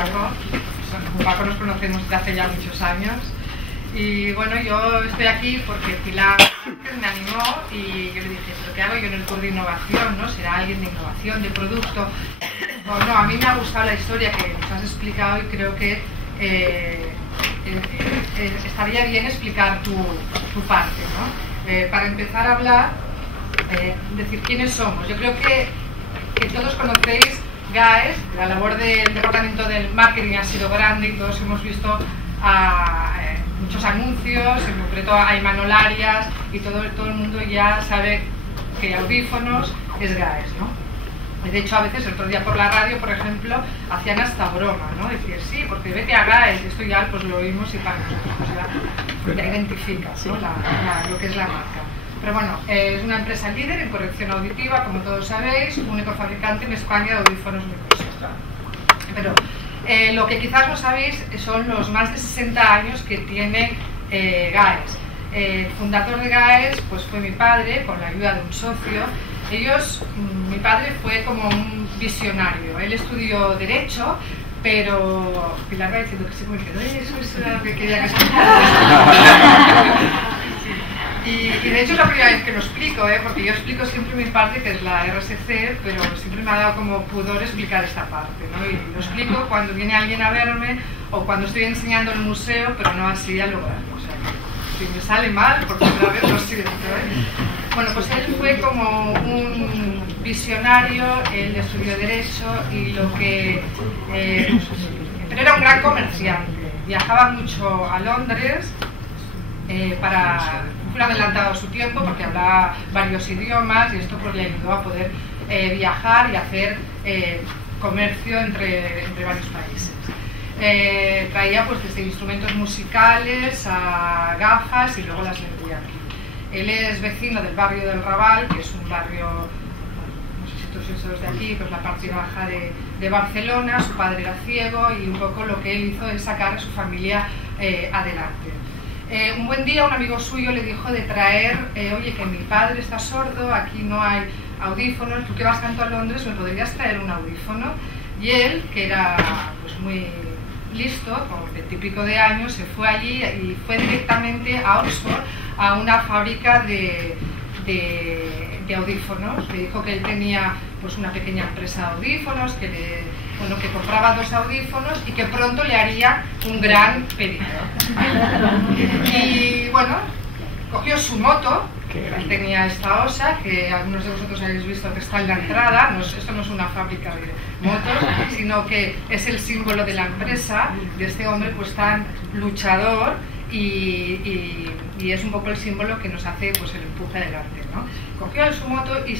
Paco. Con Paco nos conocemos desde hace ya muchos años. Y bueno, yo estoy aquí porque Pilar me animó y yo le dije, ¿pero qué hago yo en el curso de innovación? ¿No? ¿Será alguien de innovación, de producto? No, a mí me ha gustado la historia que nos has explicado y creo que estaría bien explicar tu parte, ¿no? Para empezar a hablar, decir quiénes somos. Yo creo que todos conocéis GAES, la labor del departamento del marketing ha sido grande y todos hemos visto muchos anuncios, en concreto a Imanol Arias, y todo el mundo ya sabe que audífonos es GAES, ¿no? De hecho, a veces el otro día por la radio, por ejemplo, hacían hasta broma, ¿no? Decir, sí, porque vete a GAES, esto ya pues lo oímos y para nosotros ya identificas, ¿no? Lo que es la marca. Pero bueno, es una empresa líder en corrección auditiva, como todos sabéis, único fabricante en España de audífonos Microsoft. Pero lo que quizás no sabéis son los más de 60 años que tiene GAES. El fundador de GAES pues, fue mi padre, con la ayuda de un socio. Mi padre fue como un visionario. Él estudió Derecho, pero Pilar va diciendo que se me quedó, eso es lo que quería que y de hecho es la primera vez que lo explico, porque yo explico siempre mi parte, que es la RSC, pero siempre me ha dado como pudor explicar esta parte, ¿no? Y lo explico cuando viene alguien a verme o cuando estoy enseñando en el museo, pero no así a lograr. O sea, si me sale mal, porque otra vez lo siento, Bueno, pues él fue como un visionario, él estudió Derecho y pero era un gran comerciante, viajaba mucho a Londres fue adelantado a su tiempo porque hablaba varios idiomas y esto pues le ayudó a poder viajar y hacer comercio entre varios países. Traía pues desde instrumentos musicales a gafas y luego las vendía aquí. Él es vecino del barrio del Raval, que es un barrio, no sé si todos sois de aquí, pues la parte baja de Barcelona. Su padre era ciego y un poco lo que él hizo es sacar a su familia adelante. Un buen día un amigo suyo le dijo de traer, oye, que mi padre está sordo, aquí no hay audífonos, tú que vas tanto a Londres, ¿me podrías traer un audífono? Y él, que era pues muy listo, con 20 y pico de años, se fue allí y fue directamente a Oxford, a una fábrica de audífonos. Le dijo que él tenía pues una pequeña empresa de audífonos, que compraba 2 audífonos y que pronto le haría un gran pedido. Y bueno, cogió su moto, que tenía esta osa, que algunos de vosotros habéis visto que está en la entrada. Esto no es una fábrica de motos, sino que es el símbolo de la empresa, de este hombre pues tan luchador, y es un poco el símbolo que nos hace pues el empuje adelante, ¿no? Cogió su moto y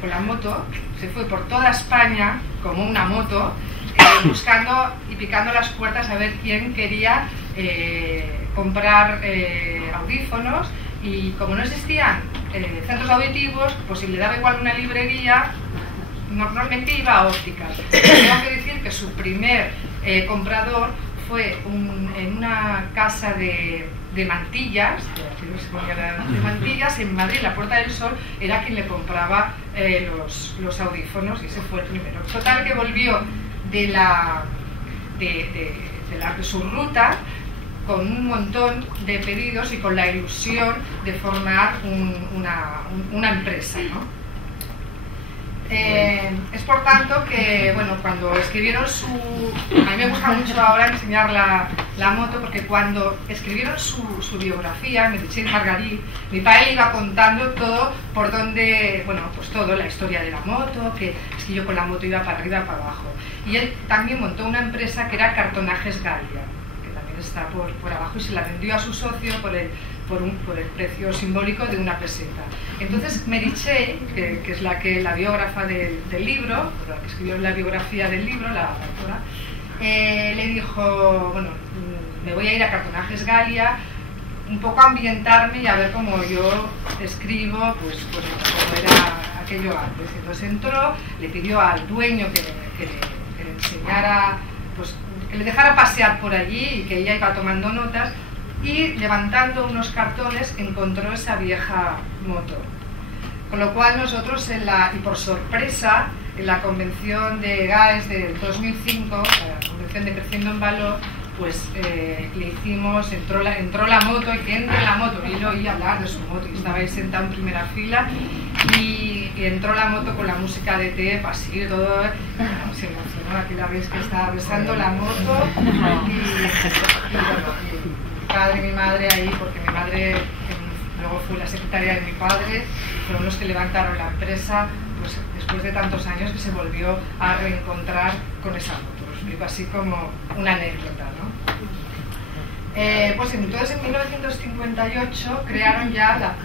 con la moto se fue por toda España como una moto, buscando y picando las puertas a ver quién quería comprar audífonos, y como no existían centros auditivos, pues si le daba igual una librería, normalmente iba a ópticas. Tengo que decir que su primer comprador fue en una casa de mantillas, de mantillas en Madrid. La Puerta del Sol era quien le compraba los audífonos, y ese fue el primero. Total, que volvió de su ruta con un montón de pedidos y con la ilusión de formar una empresa, ¿no? Es por tanto que, bueno, cuando escribieron a mí me gusta mucho ahora enseñar la moto, porque cuando escribieron su biografía, Meritxell Margarit, mi padre le iba contando todo por donde, bueno, pues todo, la historia de la moto, que es que yo con la moto iba para arriba, para abajo. Y él también montó una empresa que era Cartonajes Galia, que también está por abajo, y se la vendió a su socio por el precio simbólico de 1 peseta. Entonces Meritxell, que es la biógrafa del libro, la que escribió la biografía del libro, la autora, le dijo, bueno, me voy a ir a Cartonajes Galia, un poco a ambientarme y a ver cómo yo escribo, pues cómo era aquello antes. Entonces entró, le pidió al dueño que le enseñara, pues que le dejara pasear por allí y que ella iba tomando notas, y levantando unos cartones encontró esa vieja moto. Con lo cual nosotros, y por sorpresa, en la convención de GAES del 2005, la convención asociación de Creciendo en Valor, pues le hicimos, entró la moto, y que entre en la moto, y lo oí hablar de su moto, y estaba ahí sentado en primera fila, y entró la moto con la música de Tep, así, todo, se emocionó, aquí la veis que estaba besando la moto, y bueno, mi padre y mi madre ahí, porque mi madre luego fue la secretaria de mi padre, fueron los que levantaron la empresa, pues después de tantos años, que se volvió a reencontrar con esa moto. Lo explico así como una anécdota, ¿no? Pues entonces en 1958 crearon ya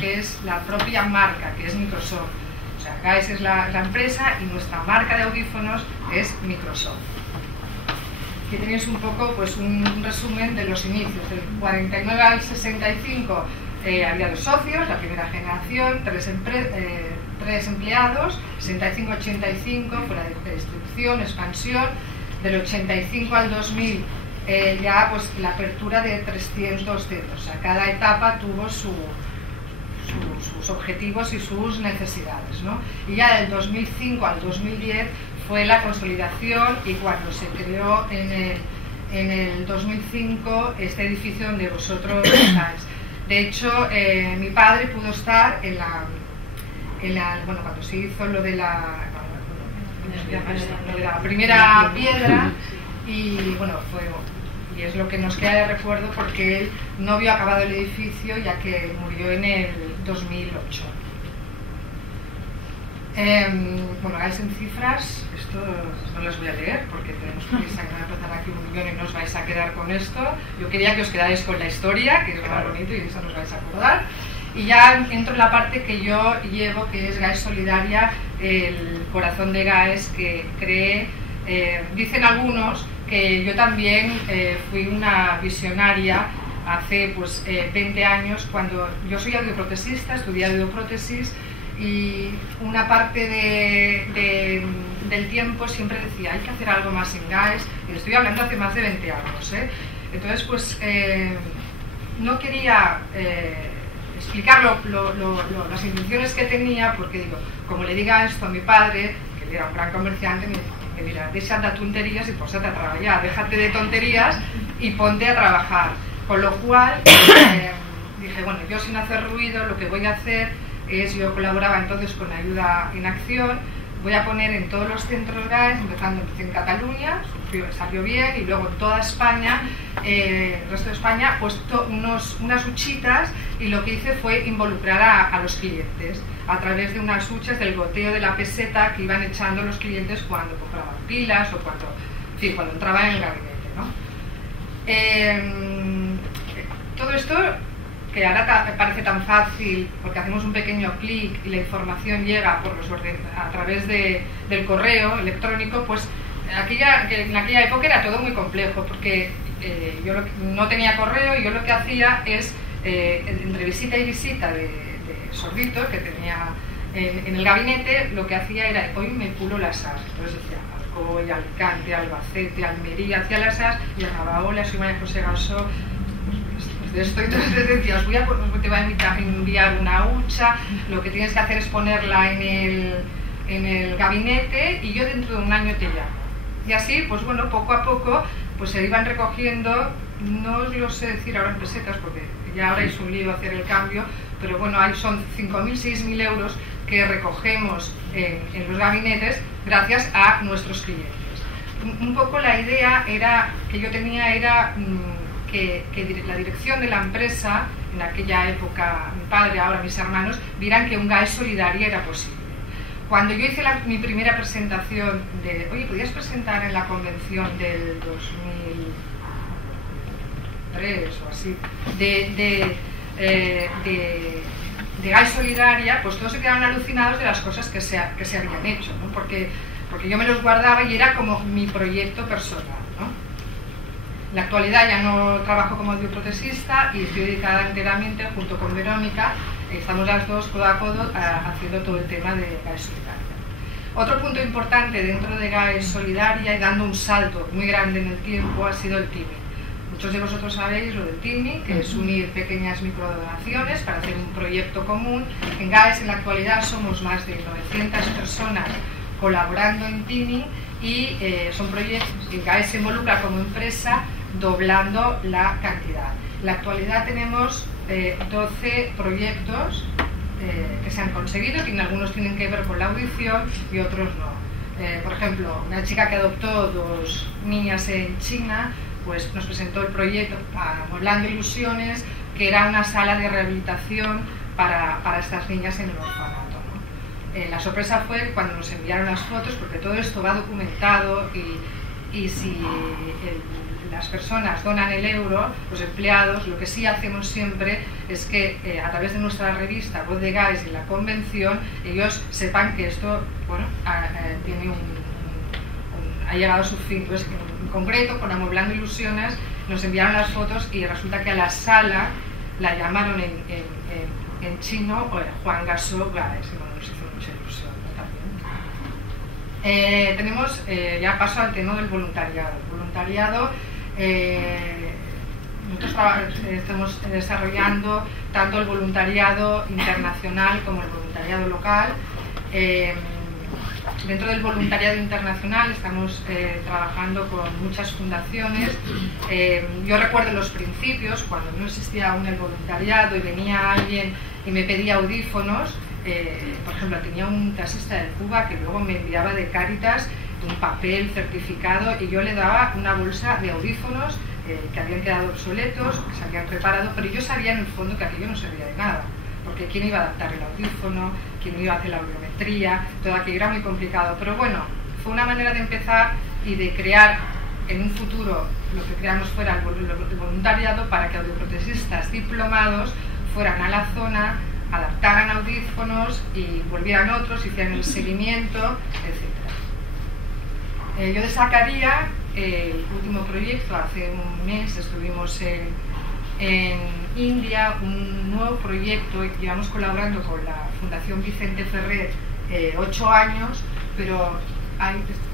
que es la propia marca, que es Microsoft. O sea, Guys es la empresa y nuestra marca de audífonos es Microsoft. Aquí tenéis un poco, pues, un resumen de los inicios. Del 49 al 65 había 2 socios, la primera generación, 3 empleados, 65-85 fue la destrucción, expansión, del 85 al 2000 ya pues la apertura de 300 centros. O sea, cada etapa tuvo sus objetivos y sus necesidades, ¿no? Y ya del 2005 al 2010 fue la consolidación, y cuando se creó en el 2005 este edificio donde vosotros estáis. De hecho, mi padre pudo estar bueno, cuando se hizo lo de la primera piedra, y bueno, y es lo que nos queda de recuerdo, porque él no vio acabado el edificio, ya que murió en el 2008. Bueno, Guys en cifras, esto no las voy a leer porque tenemos prisa, que va a empezar aquí un millón y no os vais a quedar con esto. Yo quería que os quedáis con la historia, que es más bonito y eso nos vais a acordar. Y ya entro en la parte que yo llevo, que es Guys Solidaria, el corazón de Guys que cree. Dicen algunos que yo también fui una visionaria hace pues 20 años, cuando yo soy audioprotesista, estudié audioprótesis, y una parte del tiempo siempre decía, hay que hacer algo más en Guys, y estoy hablando hace más de 20 años, ¿eh? Entonces pues no quería explicar las intenciones que tenía, porque digo, como le diga esto a mi padre, que él era un gran comerciante, me dirá, deixa't de tonterías y posa't a trabajar, déjate de tonterías y ponte a trabajar. Con lo cual dije, bueno, yo sin hacer ruido lo que voy a hacer es, yo colaboraba entonces con Ayuda en Acción, voy a poner en todos los centros Guys, empecé en Cataluña, salió bien, y luego en toda España, el resto de España, pues unas huchitas, y lo que hice fue involucrar a los clientes a través de unas huchas del goteo de la peseta que iban echando los clientes cuando compraban pilas o cuando entraban en el gabinete, ¿no? Todo esto, que ahora parece tan fácil porque hacemos un pequeño clic y la información llega a través del correo electrónico, pues en aquella época era todo muy complejo, porque yo no tenía correo, y yo lo que hacía es, entre visita y visita de sordito que tenía en el gabinete, lo que hacía era, hoy me pulo las as, entonces decía Alcoy, Alicante, Albacete, Almería, hacía las as, y llamaba, hola, soy María José Gasó, pues de esto. Entonces decía, te voy a enviar una hucha, lo que tienes que hacer es ponerla en el gabinete, y yo dentro de un año te llamo. Y así, pues bueno, poco a poco pues se iban recogiendo, no os lo sé decir ahora en pesetas porque ya ahora es un lío hacer el cambio, pero bueno, ahí son 5.000, 6.000 euros que recogemos en los gabinetes gracias a nuestros clientes. Un poco la idea que yo tenía era que la dirección de la empresa, en aquella época mi padre, ahora mis hermanos, vieran que un Guys Solidaria era posible. Cuando yo hice mi primera presentación de, oye, ¿podías presentar en la convención del 2003 o así, de Guys Solidaria, pues todos se quedaron alucinados de las cosas que se habían hecho, ¿no? Porque yo me los guardaba y era como mi proyecto personal, ¿no? En la actualidad ya no trabajo como audioprotesista y estoy dedicada enteramente, junto con Verónica, estamos las dos codo a codo haciendo todo el tema de Guys Solidaria. Otro punto importante dentro de Guys Solidaria, y dando un salto muy grande en el tiempo, ha sido el teaming. Muchos de vosotros sabéis lo del teaming, que es unir pequeñas microdonaciones para hacer un proyecto común. En Guys en la actualidad somos más de 900 personas colaborando en teaming, y son proyectos que GAES se involucra como empresa doblando la cantidad. En la actualidad tenemos 12 proyectos que se han conseguido, que algunos tienen que ver con la audición y otros no. Por ejemplo, una chica que adoptó 2 niñas en China, pues nos presentó el proyecto Amueblando Ilusiones, que era una sala de rehabilitación para estas niñas en el orfanato, ¿no? La sorpresa fue cuando nos enviaron las fotos, porque todo esto va documentado y si las personas donan el euro, los empleados, lo que sí hacemos siempre es que a través de nuestra revista Voz de GAES y la convención, ellos sepan que esto, bueno, tiene ha llegado a su fin. Entonces, en concreto, con Amueblando Ilusiones, nos enviaron las fotos y resulta que a la sala la llamaron en chino Juan Gasó GAES, y bueno, nos hizo mucha ilusión, ¿no? También. Tenemos, ya paso al tema del voluntariado. El voluntariado, nosotros estamos desarrollando tanto el voluntariado internacional como el voluntariado local. Dentro del voluntariado internacional estamos trabajando con muchas fundaciones. Yo recuerdo los principios, cuando no existía aún el voluntariado y venía alguien y me pedía audífonos. Por ejemplo, tenía un taxista de Cuba que luego me enviaba de Cáritas un papel certificado y yo le daba una bolsa de audífonos que habían quedado obsoletos, que se habían reparado, pero yo sabía en el fondo que aquello no servía de nada, porque quién iba a adaptar el audífono, quién iba a hacer la audiometría, todo aquello era muy complicado. Pero bueno, fue una manera de empezar y de crear en un futuro lo que creamos fuera el voluntariado para que audioprotesistas diplomados fueran a la zona, adaptaran audífonos y volvieran otros, hicieran el seguimiento, etc. Yo destacaría el último proyecto. Hace un mes estuvimos en India, un nuevo proyecto. Llevamos colaborando con la Fundación Vicente Ferrer 8 años, pero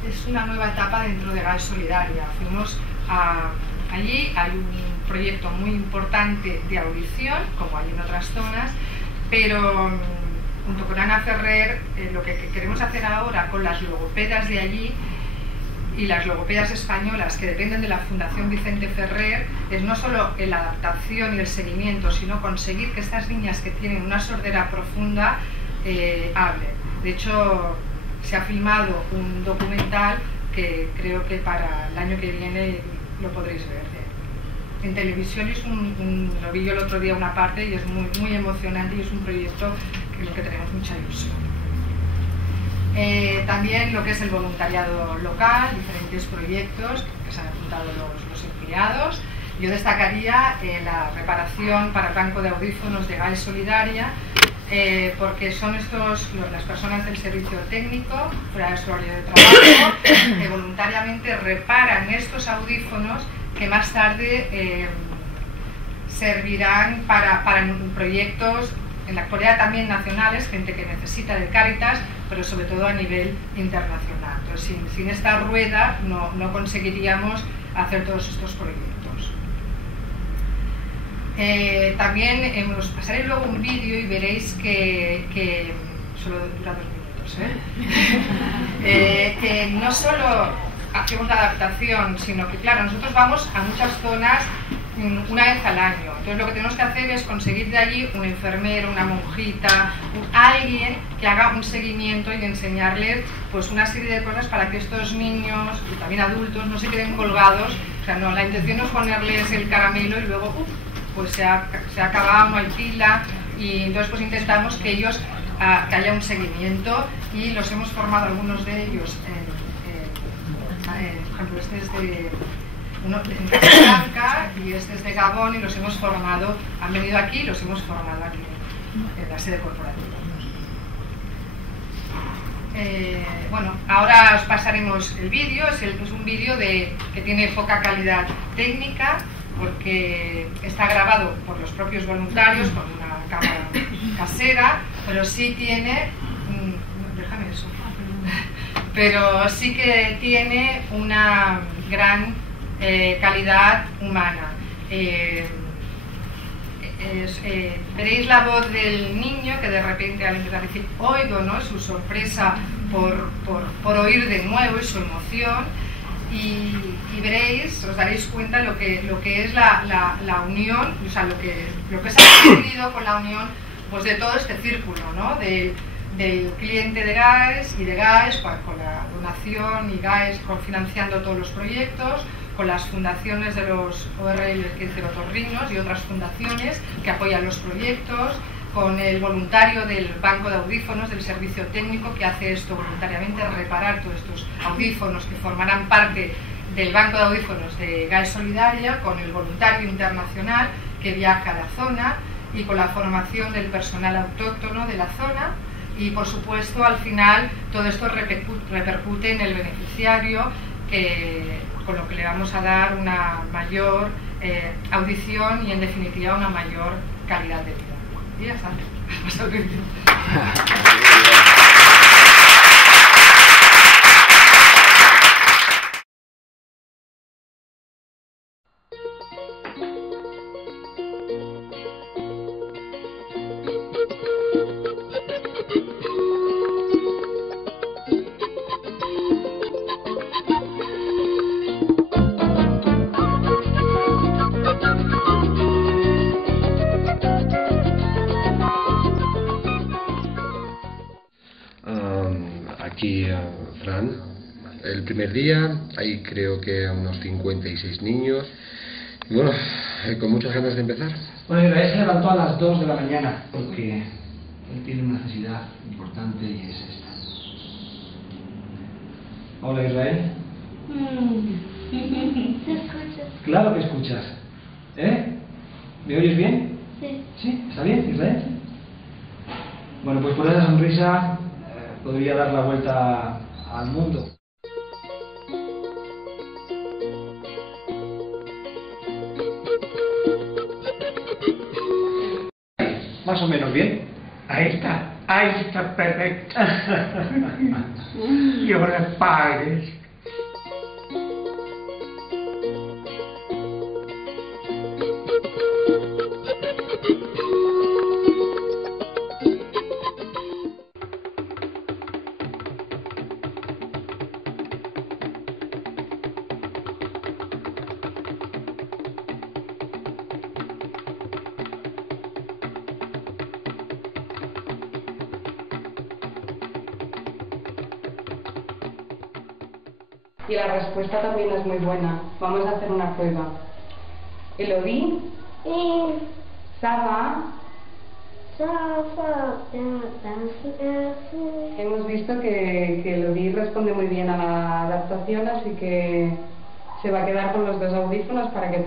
es una nueva etapa dentro de GAES Solidaria. Fuimos allí, hay un proyecto muy importante de audición, como hay en otras zonas, pero junto con Ana Ferrer, lo que queremos hacer ahora con las logopedas de allí y las logopedas españolas que dependen de la Fundación Vicente Ferrer es no solo la adaptación y el seguimiento, sino conseguir que estas niñas que tienen una sordera profunda hablen. De hecho, se ha filmado un documental que creo que para el año que viene lo podréis ver. En televisión lo vi yo el otro día una parte y es muy emocionante y es un proyecto en el que tenemos mucha ilusión. También lo que es el voluntariado local, diferentes proyectos que se han apuntado los empleados. Yo destacaría la reparación para el banco de audífonos de GAES Solidaria, porque son las personas del servicio técnico, fuera de su horario de trabajo, que voluntariamente reparan estos audífonos que más tarde servirán para proyectos en la actualidad también nacionales, gente que necesita de Cáritas, pero sobre todo a nivel internacional. Entonces, sin esta rueda no conseguiríamos hacer todos estos proyectos. También os pasaré luego un vídeo y veréis que solo dura 2 minutos, que no solo hacemos la adaptación, sino que claro, nosotros vamos a muchas zonas una vez al año. Entonces lo que tenemos que hacer es conseguir de allí un enfermero, una monjita, alguien que haga un seguimiento y enseñarles pues una serie de cosas para que estos niños y también adultos no se queden colgados. O sea, no, la intención no es ponerles el caramelo y luego pues se ha acabado, no hay pila, y entonces pues intentamos que ellos que haya un seguimiento, y los hemos formado algunos de ellos por ejemplo, este es de Casablanca y este es de Gabón, y los hemos formado, han venido aquí y los hemos formado aquí en la sede corporativa. Bueno, ahora os pasaremos el vídeo. Es un vídeo que tiene poca calidad técnica porque está grabado por los propios voluntarios con una cámara casera, pero sí tiene déjame eso, pero sí que tiene una gran calidad humana. Veréis la voz del niño que de repente al empezar a decir oigo, ¿no? Su sorpresa por oír de nuevo y su emoción, y veréis, os daréis cuenta lo que es la unión, o sea, lo que se ha conseguido con la unión pues de todo este círculo, ¿no? Del cliente de GAES y de GAES con la donación, y GAES financiando todos los proyectos, con las fundaciones de los ORL Quincerotorrinos y otras fundaciones que apoyan los proyectos, con el voluntario del banco de audífonos, del servicio técnico, que hace esto voluntariamente, reparar todos estos audífonos que formarán parte del banco de audífonos de GAES Solidaria, con el voluntario internacional que viaja a la zona, y con la formación del personal autóctono de la zona. Y por supuesto, al final, todo esto repercute en el beneficiario, con lo que le vamos a dar una mayor audición y, en definitiva, una mayor calidad de vida. Y ya está. Aquí Fran, el primer día, hay creo que unos 56 niños, y bueno, con muchas ganas de empezar. Bueno, Israel se levantó a las 2 de la mañana porque él tiene una necesidad importante y es esta. Hola, Israel. ¿Se escucha? Claro que escuchas. ¿Me oyes bien? Sí. ¿Sí? ¿Está bien, Israel? Bueno, pues por esa sonrisa podría dar la vuelta al mundo. Más o menos bien. Ahí está perfecto. Y ahora pagues. Y la respuesta también es muy buena. Vamos a hacer una prueba. Elodie, Saba, hemos visto que Elodie responde muy bien a la adaptación, así que se va a quedar con los dos audífonos para que los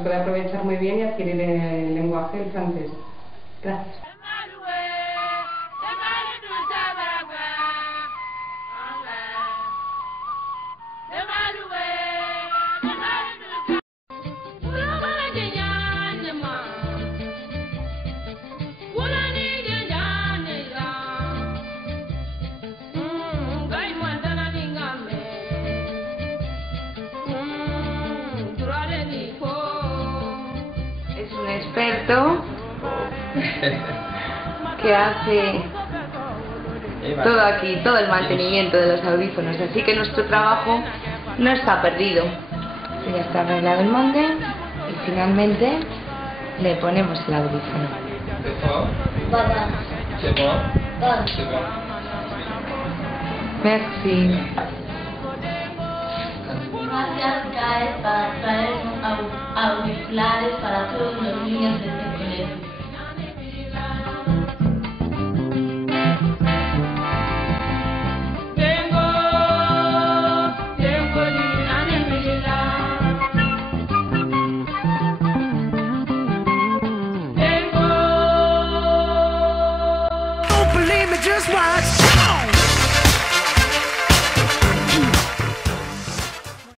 pueda aprovechar muy bien y adquirir el lenguaje del francés. Gracias. Experto que hace todo aquí, todo el mantenimiento de los audífonos, así que nuestro trabajo no está perdido. Ya está arreglado el molde y finalmente le ponemos el audífono. Merci. Gracias, GAES, para traer auriculares para todos los niños de